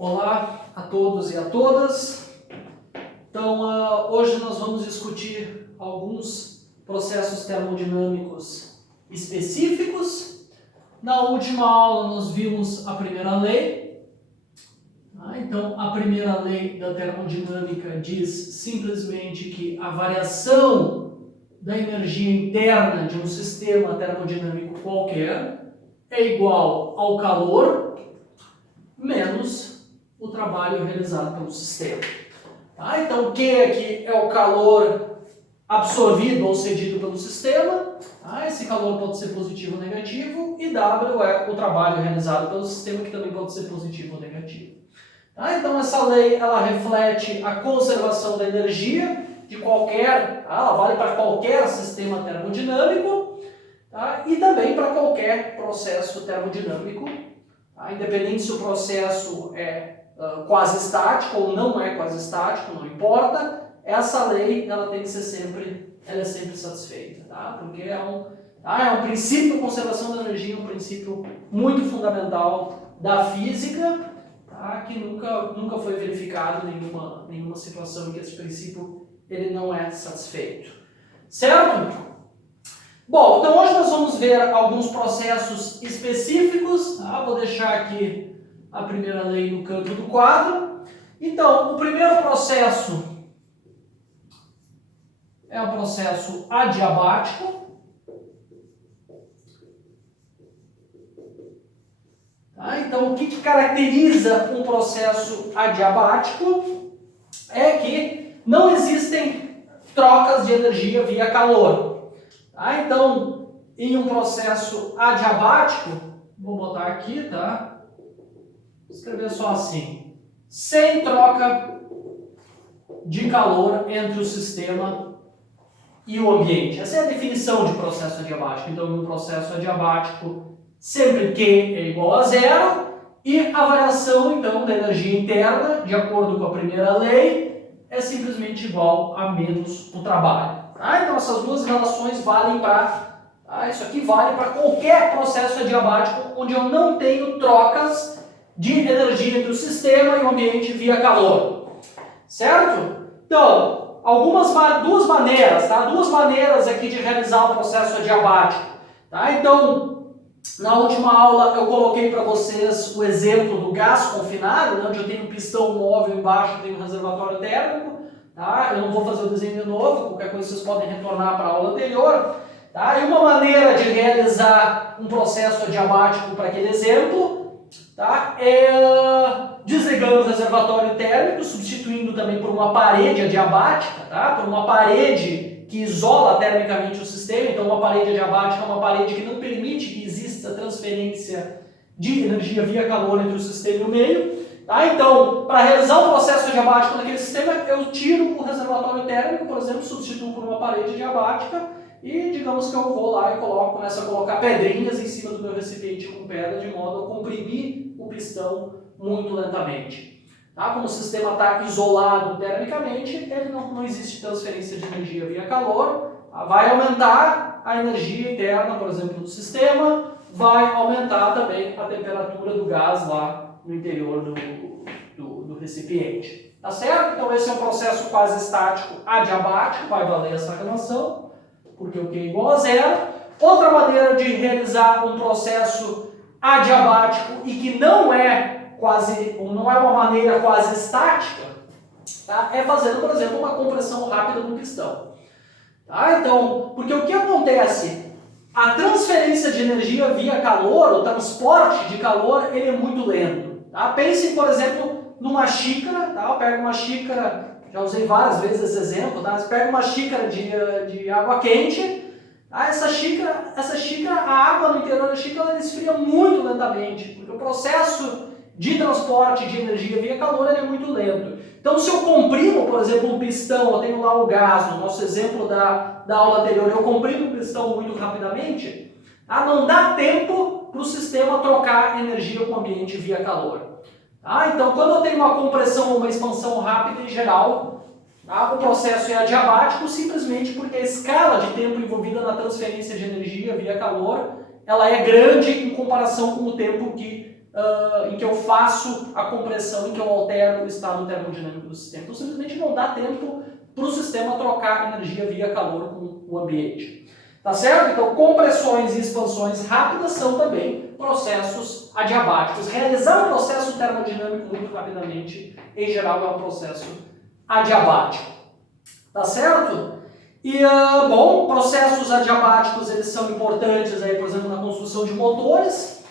Olá a todos e a todas. Então, hoje nós vamos discutir alguns processos termodinâmicos específicos. Na última aula nós vimos a primeira lei. Então, a primeira lei da termodinâmica diz simplesmente que a variação da energia interna de um sistema termodinâmico qualquer é igual ao calor menos o trabalho realizado pelo sistema. Então, Q aqui é o calor absorvido ou cedido pelo sistema. Esse calor pode ser positivo ou negativo. E W é o trabalho realizado pelo sistema, que também pode ser positivo ou negativo. Então, essa lei ela reflete a conservação da energia de qualquer, ela vale para qualquer sistema termodinâmico, e também para qualquer processo termodinâmico, independente se o processo é quase estático ou não é quase estático, não importa, essa lei ela tem que ser sempre, ela é sempre satisfeita, porque é um princípio de conservação da energia, um princípio muito fundamental da física, que nunca foi verificado nenhuma situação em que esse princípio ele não é satisfeito. Certo? Bom, então hoje nós vamos ver alguns processos específicos. Vou deixar aqui a primeira lei no canto do quadro. Então, o primeiro processo é o processo adiabático. Então, o que caracteriza um processo adiabático é que não existem trocas de energia via calor. Então, em um processo adiabático, vou botar aqui, vou escrever só assim, sem troca de calor entre o sistema e o ambiente. Essa é a definição de processo adiabático. Então, em um processo adiabático, sempre Q é igual a zero e a variação, então, da energia interna, de acordo com a primeira lei, é simplesmente igual a menos o trabalho. Então, essas duas relações valem para... isso aqui vale para qualquer processo adiabático onde eu não tenho trocas de energia entre o sistema e o ambiente via calor. Certo? Então, duas maneiras aqui de realizar o processo adiabático. Então, na última aula eu coloquei para vocês o exemplo do gás confinado, onde eu tenho um pistão móvel embaixo, eu tenho um reservatório térmico. Eu não vou fazer o desenho de novo, qualquer coisa vocês podem retornar para a aula anterior. E uma maneira de realizar um processo adiabático para aquele exemplo é desligando o reservatório térmico, substituindo também por uma parede adiabática, por uma parede que isola termicamente o sistema. Então, uma parede adiabática é uma parede que não permite que exista transferência de energia via calor entre o sistema e o meio. Então, para realizar um processo adiabático naquele sistema, eu tiro o reservatório térmico, por exemplo, substituo por uma parede adiabática e digamos que eu vou lá e começo a colocar pedrinhas em cima do meu recipiente com pedra, de modo a comprimir o pistão muito lentamente. Como o sistema está isolado termicamente, ele não existe transferência de energia via calor, vai aumentar a energia interna, por exemplo, do sistema, vai aumentar também a temperatura do gás lá no interior do recipiente. Tá certo? Então esse é um processo quase estático adiabático, vai valer essa relação, porque o Q é igual a zero. Outra maneira de realizar um processo adiabático e que não é uma maneira quase estática, é fazendo, por exemplo, uma compressão rápida do pistão. Então, porque o que acontece? A transferência de energia via calor, o transporte de calor, ele é muito lento. Pensem, por exemplo, numa xícara. Eu pego uma xícara, já usei várias vezes esse exemplo. Você pega uma xícara de água quente. Essa xícara, a água no interior da xícara ela esfria muito lentamente, porque o processo de transporte de energia via calor ele é muito lento. Então, se eu comprimo, por exemplo, um pistão, eu tenho lá o gás, no nosso exemplo da aula anterior, eu comprimo um pistão muito rapidamente, não dá tempo para o sistema trocar energia com o ambiente via calor. Então, quando eu tenho uma compressão ou uma expansão rápida em geral, o processo é adiabático simplesmente porque a escala de tempo envolvida na transferência de energia via calor ela é grande em comparação com o tempo que em que eu faço a compressão, em que eu altero o estado termodinâmico do sistema. Então, simplesmente não dá tempo para o sistema trocar energia via calor com o ambiente. Tá certo? Então, compressões e expansões rápidas são também processos adiabáticos. Realizar um processo termodinâmico muito rapidamente, em geral, é um processo adiabático. Tá certo? E, bom, processos adiabáticos, eles são importantes, aí, por exemplo, na construção de motores.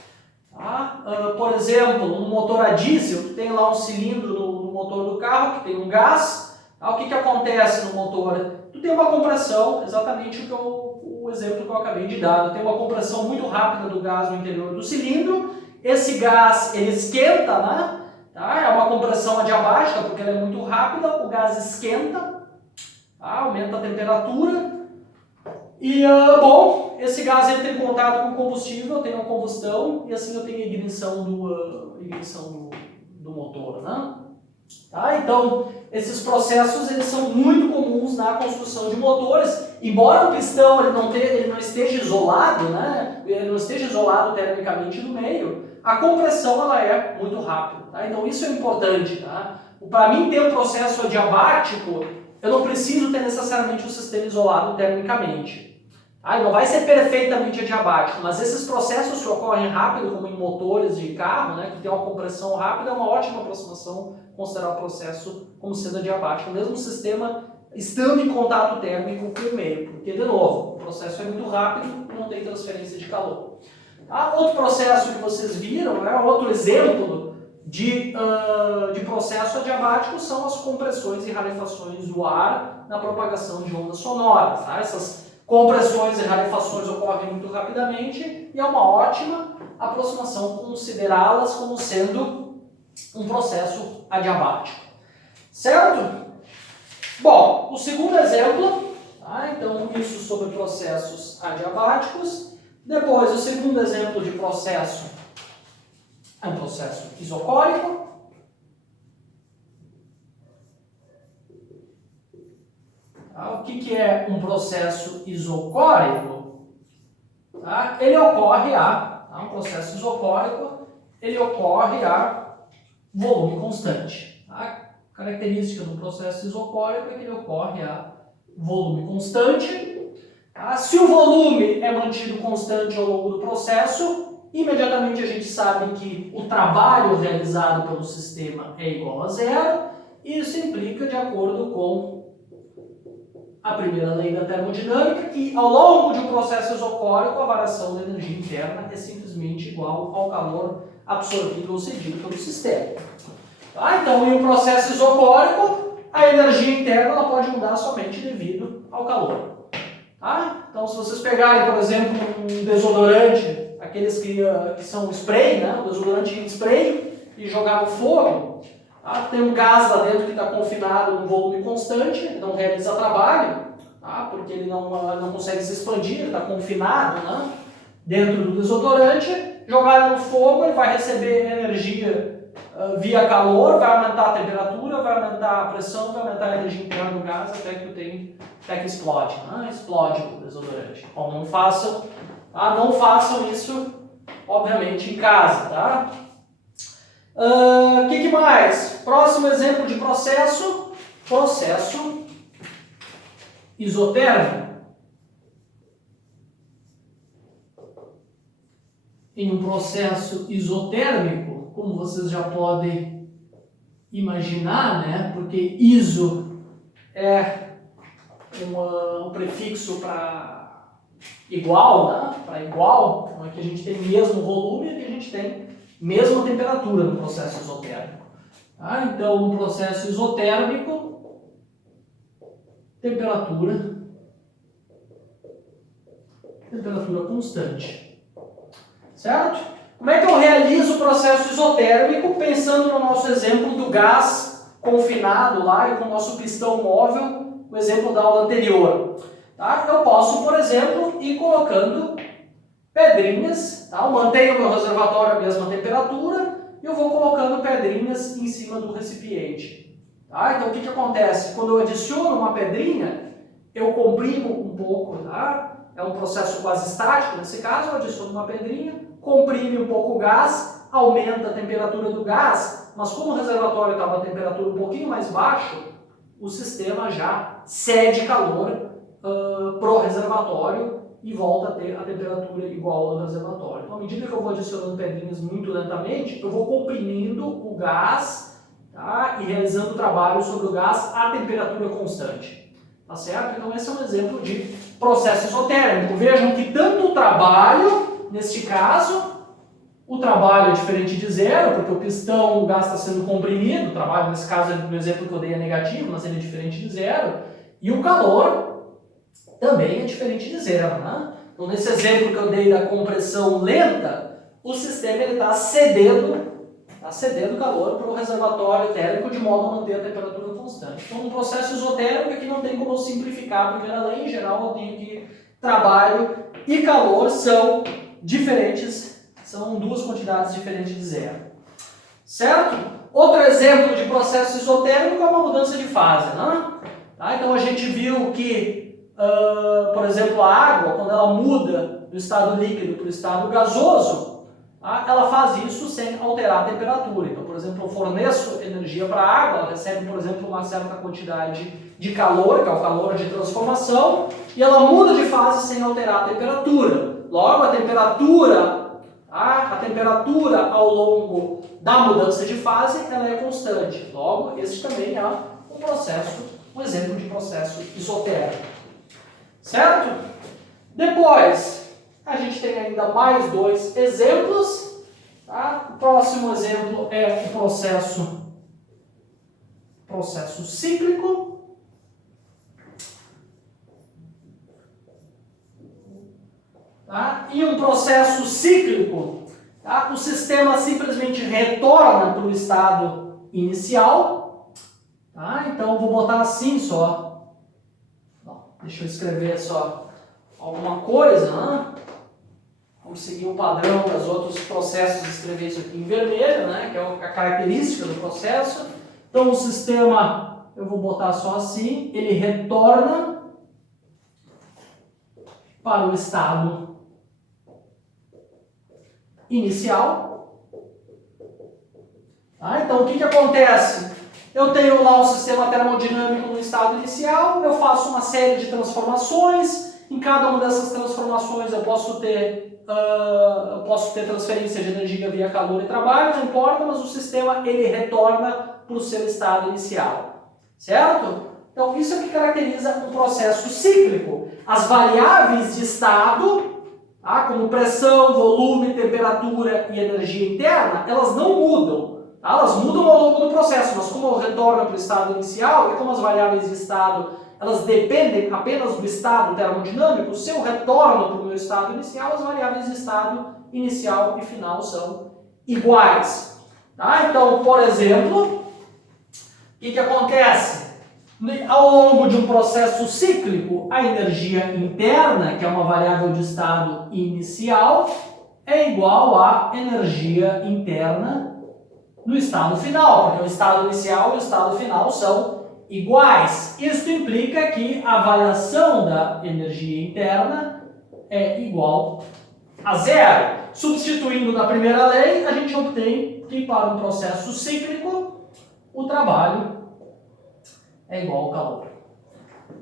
Tá? Por exemplo, um motor a diesel, tem lá um cilindro no motor do carro, que tem um gás. Tá? O que acontece no motor? Tu tem uma compressão, exatamente o exemplo que eu acabei de dar. Tem uma compressão muito rápida do gás no interior do cilindro. Esse gás, ele esquenta, né? Tá? É uma compressão adiabática, porque ela é muito rápida, o gás esquenta, tá? Aumenta a temperatura. E, bom, esse gás entra em contato com o combustível, tem uma combustão, e assim eu tenho a ignição do motor, né? Tá? Então, esses processos eles são muito comuns na construção de motores, embora o pistão ele não esteja isolado, né? Ele não esteja isolado termicamente no meio, a compressão ela é muito rápida. Tá? Então, isso é importante. Tá? Para mim ter um processo adiabático, eu não preciso ter necessariamente o sistema isolado termicamente. Tá? Não vai ser perfeitamente adiabático, mas esses processos que ocorrem rápido, como em motores de carro, né, que tem uma compressão rápida, é uma ótima aproximação considerar o processo como sendo adiabático, mesmo o sistema estando em contato térmico com o meio, porque, de novo, o processo é muito rápido e não tem transferência de calor. Tá? Outro processo que vocês viram, né, outro exemplo de processo adiabático são as compressões e rarefações do ar na propagação de ondas sonoras. Tá? Essas compressões e rarefações ocorrem muito rapidamente e é uma ótima aproximação considerá-las como sendo um processo adiabático. Certo? Bom, o segundo exemplo, tá? Então isso sobre processos adiabáticos. Depois, o segundo exemplo de processo é um processo isocórico. O que é um processo isocórico? Tá? Ele ocorre um processo isocórico, ele ocorre a volume constante. A característica do processo isocórico é que ele ocorre a volume constante. Tá? Se o volume é mantido constante ao longo do processo, imediatamente a gente sabe que o trabalho realizado pelo sistema é igual a zero. Isso implica, de acordo com a primeira lei da termodinâmica, que ao longo de um processo isocórico a variação da energia interna é simplesmente igual ao calor absorvido ou cedido pelo sistema. Tá? Então, em um processo isocórico, a energia interna ela pode mudar somente devido ao calor. Tá? Então, se vocês pegarem, por exemplo, um desodorante, aqueles que são spray, né? Um desodorante em spray, e jogar no fogo, tá? Tem um gás lá dentro que está confinado num volume constante, não realiza trabalho, tá? Porque ele não consegue se expandir, ele está confinado, né? Dentro do desodorante. Jogar no fogo, ele vai receber energia via calor, vai aumentar a temperatura, vai aumentar a pressão, vai aumentar a energia interna do gás até que explode. Né? Explode o desodorante. Bom, não façam isso, obviamente, em casa. Tá? Que mais? Próximo exemplo de processo isotérmico. Em um processo isotérmico, como vocês já podem imaginar, né? Porque iso é um prefixo para igual, né? Para igual, então aqui a gente tem mesmo volume e aqui a gente tem mesma temperatura no processo isotérmico. Tá? Então, no processo isotérmico, temperatura constante. Certo? Como é que eu realizo o processo isotérmico pensando no nosso exemplo do gás confinado lá e com o nosso pistão móvel, o exemplo da aula anterior? Tá? Eu posso, por exemplo, ir colocando pedrinhas, tá? Eu mantenho o meu reservatório à mesma temperatura e eu vou colocando pedrinhas em cima do recipiente. Tá? Então o que acontece? Quando eu adiciono uma pedrinha, eu comprimo um pouco, tá? É um processo quase estático, nesse caso eu adiciono uma pedrinha, comprime um pouco o gás aumenta a temperatura do gás, mas como o reservatório estava a temperatura um pouquinho mais baixa, o sistema já cede calor para o reservatório e volta a ter a temperatura igual ao do reservatório. Então, à medida que eu vou adicionando pedrinhas muito lentamente, eu vou comprimindo o gás, tá? E realizando o trabalho sobre o gás a temperatura constante. Tá certo? Então, esse é um exemplo de processo isotérmico. Vejam que tanto o trabalho, neste caso, o trabalho é diferente de zero, porque o pistão, o gás está sendo comprimido, o trabalho, nesse caso, no exemplo que eu dei é negativo, mas ele é diferente de zero, e o calor também é diferente de zero, né? Então, nesse exemplo que eu dei da compressão lenta, o sistema está cedendo calor para o reservatório térmico de modo a manter a temperatura constante. Então, um processo isotérmico aqui não tem como eu simplificar a primeira lei. Em geral, eu tenho que trabalho e calor são diferentes, são duas quantidades diferentes de zero. Certo? Outro exemplo de processo isotérmico é uma mudança de fase, né? Tá? Então, a gente viu que por exemplo, a água, quando ela muda do estado líquido para o estado gasoso, tá? Ela faz isso sem alterar a temperatura. Então, por exemplo, eu forneço energia para a água, ela recebe, por exemplo, uma certa quantidade de calor, que é o calor de transformação, e ela muda de fase sem alterar a temperatura. Logo, a temperatura ao longo da mudança de fase, ela é constante. Logo, esse também é um exemplo de processo isotérmico. Certo? Depois, a gente tem ainda mais dois exemplos. Tá? O próximo exemplo é o processo cíclico. Tá? E um processo cíclico, tá? O sistema simplesmente retorna para o estado inicial. Tá? Então, vou botar assim só. Deixa eu escrever só alguma coisa, né? Vamos seguir o padrão dos outros processos, escrever isso aqui em vermelho, né? Que é a característica do processo. Então, o sistema, eu vou botar só assim, ele retorna para o estado inicial. Tá? Então, o que acontece? Eu tenho lá o sistema termodinâmico no estado inicial, eu faço uma série de transformações, em cada uma dessas transformações eu posso ter transferência de energia via calor e trabalho, não importa, mas o sistema ele retorna para o seu estado inicial, certo? Então isso é o que caracteriza um processo cíclico. As variáveis de estado, tá, como pressão, volume, temperatura e energia interna, elas não mudam. Elas mudam ao longo do processo, mas como eu retorno para o estado inicial, e como as variáveis de estado elas dependem apenas do estado termodinâmico, se eu retorno para o meu estado inicial, as variáveis de estado inicial e final são iguais. Tá? Então, por exemplo, o que acontece? Ao longo de um processo cíclico, a energia interna, que é uma variável de estado inicial, é igual à energia interna no estado final, porque o estado inicial e o estado final são iguais. Isso implica que a variação da energia interna é igual a zero. Substituindo na primeira lei, a gente obtém que para um processo cíclico, o trabalho é igual ao calor.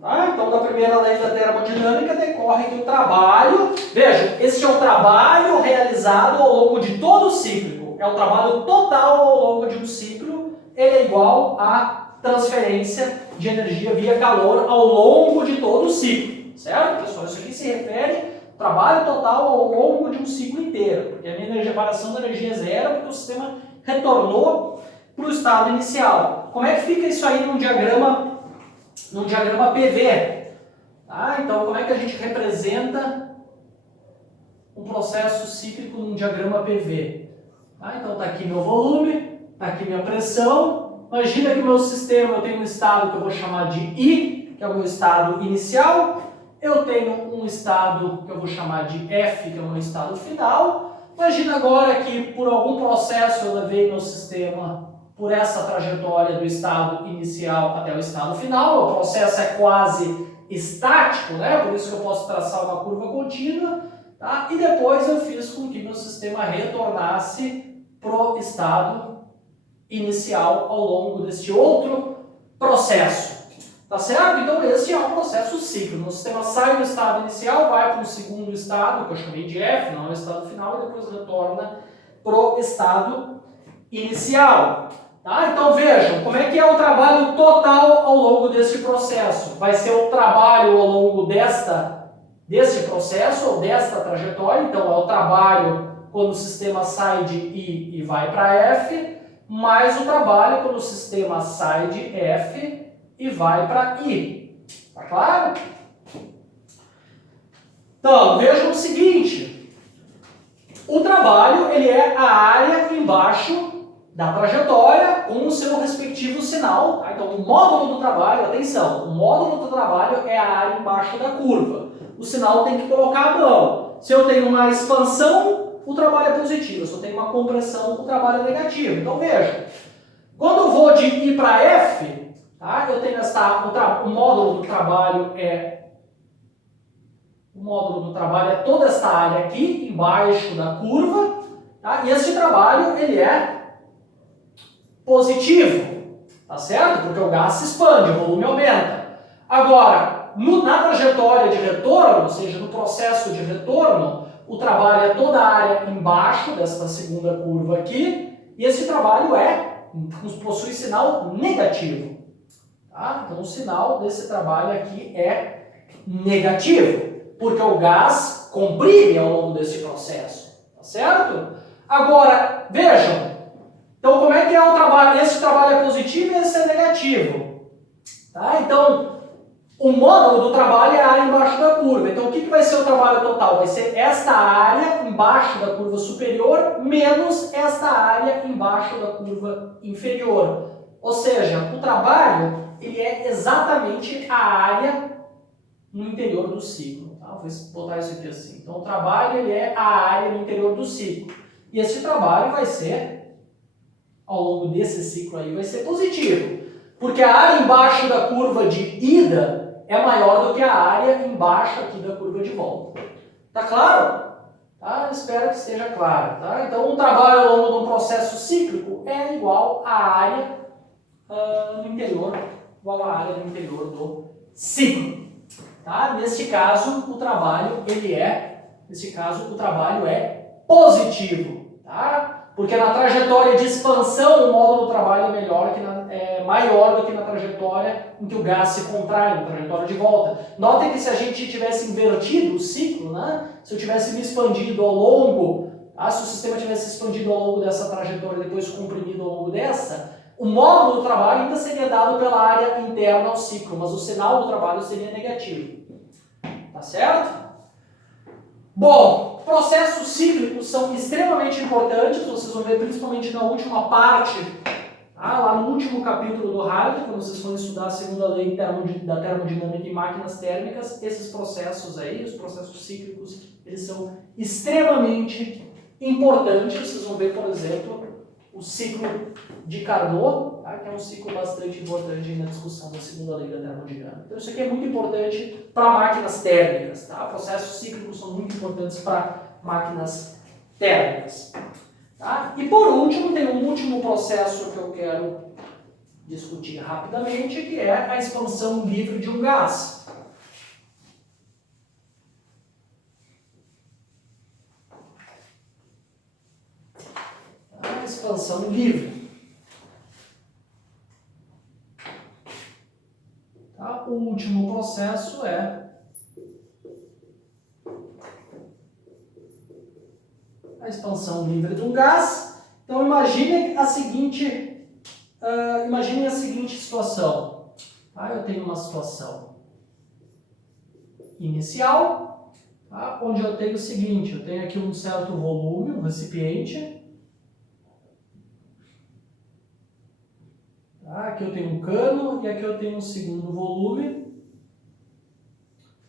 Tá? Então, da primeira lei da termodinâmica decorre que o trabalho, veja, esse é o trabalho realizado ao longo de todo o cíclico. É o trabalho total ao longo de um ciclo, ele é igual à transferência de energia via calor ao longo de todo o ciclo. Certo, pessoal? Isso aqui se refere ao trabalho total ao longo de um ciclo inteiro, porque a minha variação da energia é zero, porque o sistema retornou para o estado inicial. Como é que fica isso aí num diagrama PV? Tá? Então, como é que a gente representa um processo cíclico num diagrama PV? Tá? Então, está aqui meu volume, está aqui minha pressão. Imagina que o meu sistema, eu tenho um estado que eu vou chamar de I, que é o meu estado inicial. Eu tenho um estado que eu vou chamar de F, que é o meu estado final. Imagina agora que por algum processo eu levei meu sistema por essa trajetória do estado inicial até o estado final. O processo é quase estático, né? Por isso que eu posso traçar uma curva contínua. Tá? E depois eu fiz com que meu sistema retornasse pro estado inicial ao longo deste outro processo. Tá certo? Então esse é um processo cíclico. O sistema sai do estado inicial, vai para um segundo estado, que eu chamei de F, não é o estado final, e depois retorna pro estado inicial. Tá? Então vejam, como é que é o trabalho total ao longo deste processo? Vai ser o trabalho ao longo deste processo, ou desta trajetória. Então é o trabalho quando o sistema sai de I e vai para F, mais o trabalho quando o sistema sai de F e vai para I. Tá claro? Então, vejam o seguinte. O trabalho, ele é a área embaixo da trajetória com o seu respectivo sinal. Tá? Então, o módulo do trabalho, atenção, o módulo do trabalho é a área embaixo da curva. O sinal tem que colocar a mão. Se eu tenho uma expansão, o trabalho é positivo. Se eu tenho uma compressão, o trabalho é negativo. Então, veja. Quando eu vou de I para F, tá? Eu tenho o módulo do trabalho é toda essa área aqui, embaixo da curva, tá? E esse trabalho, ele é positivo, tá certo? Porque o gás se expande, o volume aumenta. Agora, na trajetória de retorno, ou seja, no processo de retorno, o trabalho é toda a área embaixo dessa segunda curva aqui, e esse trabalho possui sinal negativo. Tá? Então, o sinal desse trabalho aqui é negativo, porque o gás comprime ao longo desse processo, tá certo? Agora, vejam, então como é que é o trabalho? Esse trabalho é positivo e esse é negativo. Tá? Então, o módulo do trabalho é a área embaixo da curva. Então, o que vai ser o trabalho total? Vai ser esta área embaixo da curva superior menos esta área embaixo da curva inferior. Ou seja, o trabalho ele é exatamente a área no interior do ciclo. Tá? Vou botar isso aqui assim. Então, o trabalho ele é a área no interior do ciclo. E esse trabalho vai ser, ao longo desse ciclo aí, vai ser positivo. Porque a área embaixo da curva de ida é maior do que a área embaixo aqui da curva de volta. Tá claro? Tá? Espero que esteja claro. Tá? Então, o trabalho ao longo de um processo cíclico é igual à área no interior, igual à área no interior do ciclo. Tá? Neste caso, o trabalho é positivo. Tá? Porque na trajetória de expansão, o módulo do trabalho é maior do que na trajetória em que o gás se contrai, na trajetória de volta. Notem que se a gente tivesse invertido o ciclo, né? Se eu tivesse me expandido ao longo, se o sistema tivesse expandido ao longo dessa trajetória e depois comprimido ao longo dessa, o módulo do trabalho ainda seria dado pela área interna ao ciclo, mas o sinal do trabalho seria negativo. Tá certo? Bom, processos cíclicos são extremamente importantes, vocês vão ver principalmente na última parte, lá no último capítulo do Hardy, quando vocês forem estudar a segunda lei da termodinâmica em máquinas térmicas, esses processos aí, os processos cíclicos, eles são extremamente importantes. Vocês vão ver, por exemplo, o ciclo de Carnot, tá? Que é um ciclo bastante importante na discussão da segunda lei da termodinâmica. Então isso aqui é muito importante para máquinas térmicas. Tá? Processos cíclicos são muito importantes para máquinas térmicas. Tá? E por último, tem um último processo que eu quero discutir rapidamente, que é a expansão livre de um gás. A expansão livre. Tá? O último processo é a expansão livre de um gás. Então imaginem a seguinte situação. Tá? Eu tenho uma situação inicial, tá? Onde eu tenho o seguinte, eu tenho aqui um certo volume, um recipiente. Tá? Aqui eu tenho um cano e aqui eu tenho um segundo volume.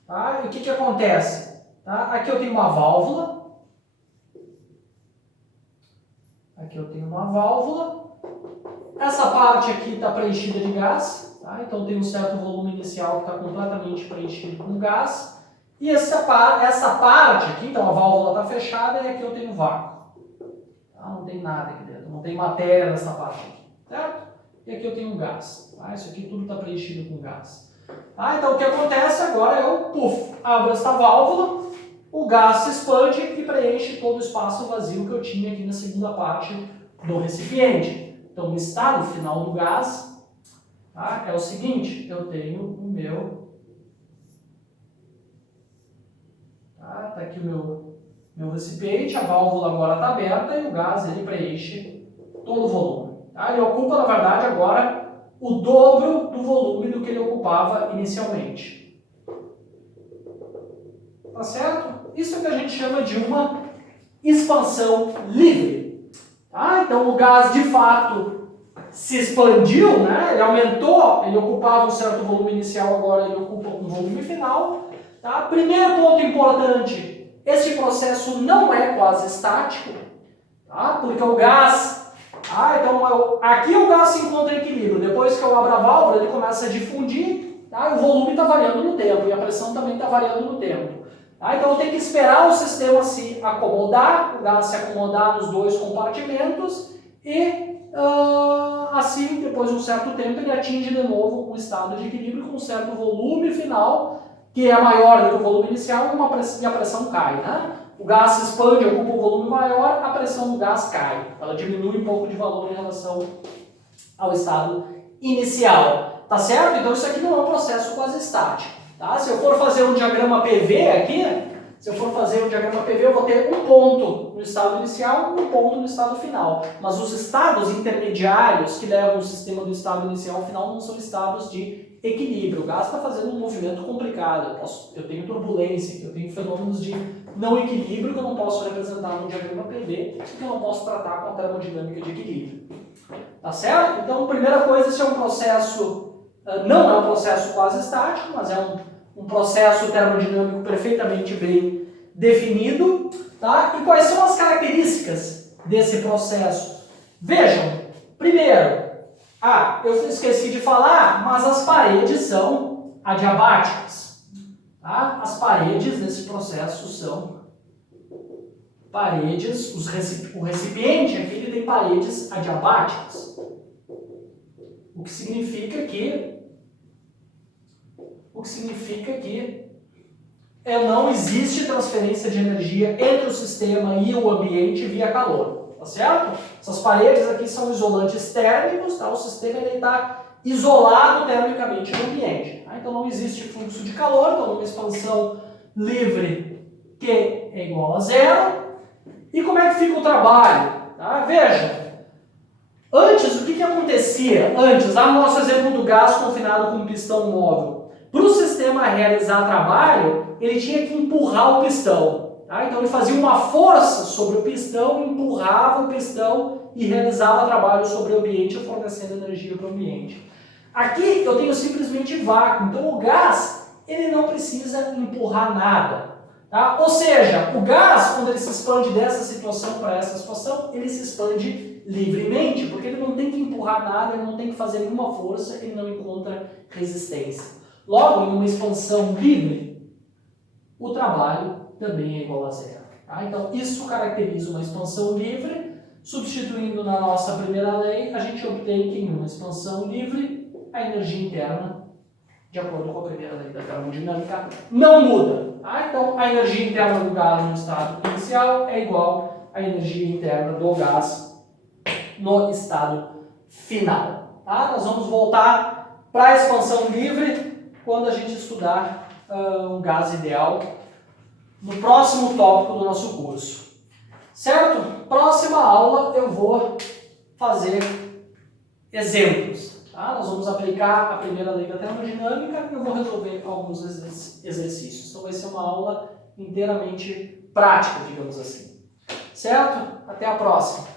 Tá? E o que acontece? Tá? Aqui eu tenho uma válvula. Aqui eu tenho uma válvula. Essa parte aqui está preenchida de gás. Tá? Então tem um certo volume inicial que está completamente preenchido com gás. E essa parte aqui, então a válvula está fechada e aqui eu tenho vácuo. Tá? Não tem nada aqui dentro, não tem matéria nessa parte aqui, certo? E aqui eu tenho um gás, tá? Isso aqui tudo está preenchido com gás. Tá? Então o que acontece agora eu, abro esta válvula, o gás se expande e preenche todo o espaço vazio que eu tinha aqui na segunda parte do recipiente. Então o estado final do gás, tá, é o seguinte, eu tenho o meu, tá aqui o meu recipiente, a válvula agora está aberta e o gás ele preenche todo o volume. Tá? Ele ocupa, na verdade, agora o dobro do volume do que ele ocupava inicialmente. Tá certo? Isso é o que a gente chama de uma expansão livre. Tá? Então o gás de fato se expandiu, né? Ele aumentou, ele ocupava um certo volume inicial, agora ele ocupa um volume final. Tá? Primeiro ponto importante, esse processo não é quase estático, tá? Porque o gás, então aqui o gás se encontra em equilíbrio, depois que eu abro a válvula ele começa a difundir, tá? O volume está variando no tempo e a pressão também está variando no tempo. Tá? Então eu tenho que esperar o sistema se acomodar, o gás se acomodar nos dois compartimentos e assim, depois de um certo tempo, ele atinge de novo um estado de equilíbrio com um certo volume final, que é maior do que o volume inicial e a pressão cai. Né? O gás se expande, ocupa um volume maior, a pressão do gás cai. Ela diminui um pouco de valor em relação ao estado inicial. Tá certo? Então isso aqui não é um processo quase estático. Tá? Se eu for fazer um diagrama PV aqui, eu vou ter um ponto no estado inicial e um ponto no estado final. Mas os estados intermediários que levam o sistema do estado inicial ao final não são estados de equilíbrio. O gás está fazendo um movimento complicado. Eu tenho turbulência, eu tenho fenômenos de não equilíbrio que eu não posso representar no diagrama PV, que eu não posso tratar com a termodinâmica de equilíbrio. Tá certo? Então, primeira coisa, esse é um processo, não é um processo quase estático, mas é um processo termodinâmico perfeitamente bem definido. Tá? E quais são as características desse processo? Vejam, primeiro, eu esqueci de falar, mas as paredes são adiabáticas. Tá? As paredes desse processo são paredes, o recipiente aqui ele tem paredes adiabáticas. O que significa que não existe transferência de energia entre o sistema e o ambiente via calor, tá certo? Essas paredes aqui são isolantes térmicos, tá? O sistema está isolado termicamente no ambiente. Tá? Então não existe fluxo de calor, então uma expansão livre Q é igual a zero. E como é que fica o trabalho? Tá? Veja, antes o que acontecia? Antes, lá no nosso exemplo do gás confinado com um pistão móvel, para o sistema realizar trabalho, ele tinha que empurrar o pistão. Tá? Então ele fazia uma força sobre o pistão, empurrava o pistão e realizava trabalho sobre o ambiente, fornecendo energia para o ambiente. Aqui eu tenho simplesmente vácuo, então o gás ele não precisa empurrar nada. Tá? Ou seja, o gás, quando ele se expande dessa situação para essa situação, ele se expande livremente, porque ele não tem que empurrar nada, ele não tem que fazer nenhuma força, ele não encontra resistência. Logo, em uma expansão livre, o trabalho também é igual a zero. Tá? Então, isso caracteriza uma expansão livre. Substituindo na nossa primeira lei, a gente obtém que em uma expansão livre, a energia interna, de acordo com a primeira lei da termodinâmica, não muda. Tá? Então, a energia interna do gás no estado inicial é igual à energia interna do gás no estado final. Tá? Nós vamos voltar para a expansão livre quando a gente estudar um gás ideal no próximo tópico do nosso curso. Certo? Próxima aula eu vou fazer exemplos. Tá? Nós vamos aplicar a primeira lei da termodinâmica e eu vou resolver alguns exercícios. Então vai ser uma aula inteiramente prática, digamos assim. Certo? Até a próxima.